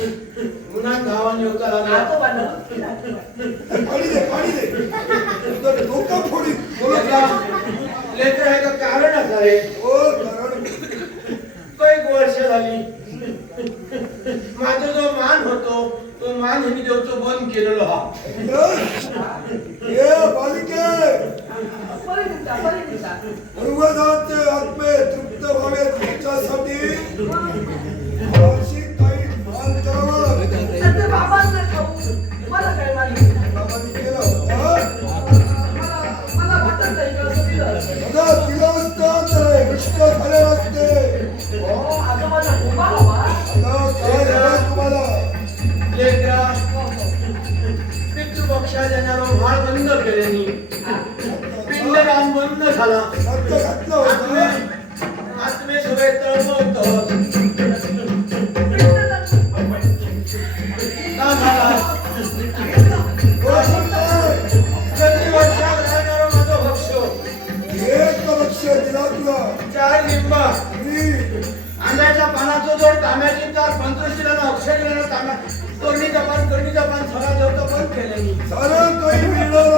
मुना गावन यो करा ना तो बनो पानी दे पानी दे तो लोग का थोड़ी बोलो तो लेते हैं का कारण है आंब्याच्या पानाच तांब्याचे मिलो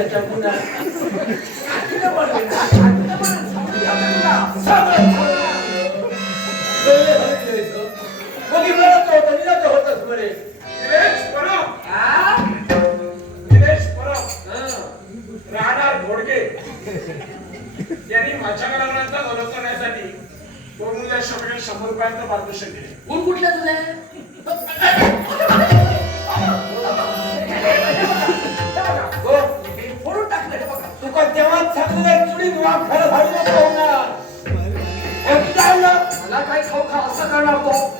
hätte 100. नमस्त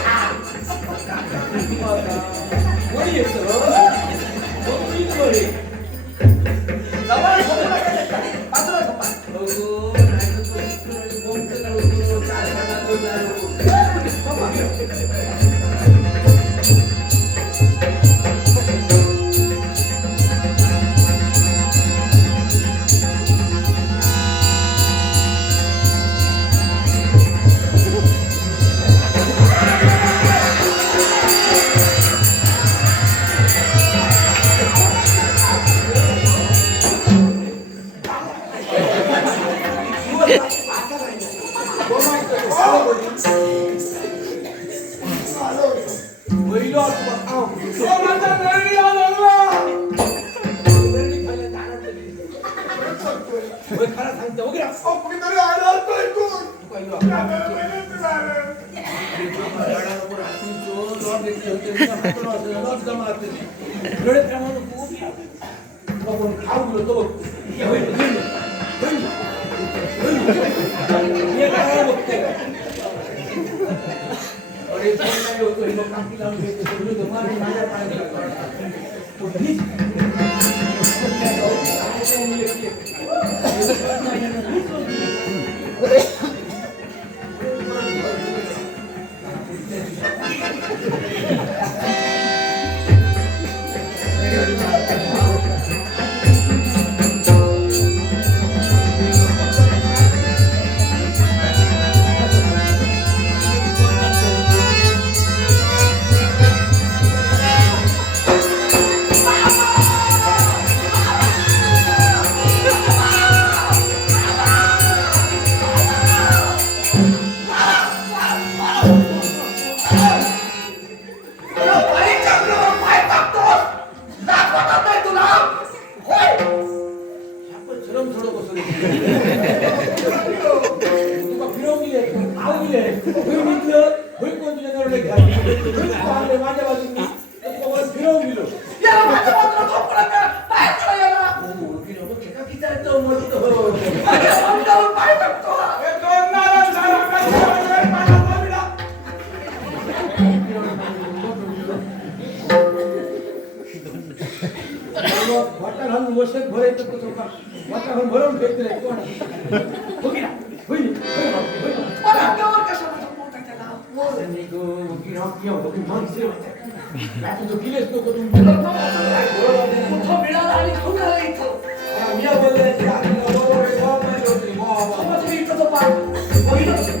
ですよ。やいやだと思って俺よからも Gracias. Sí. Sí.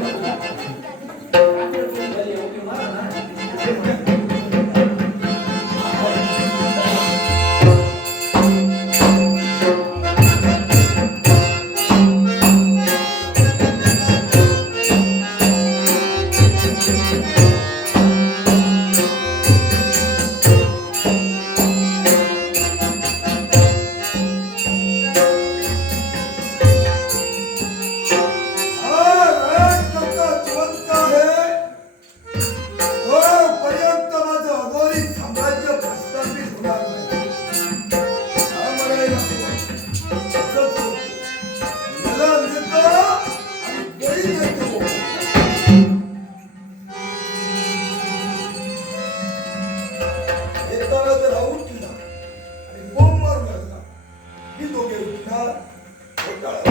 他，我讲。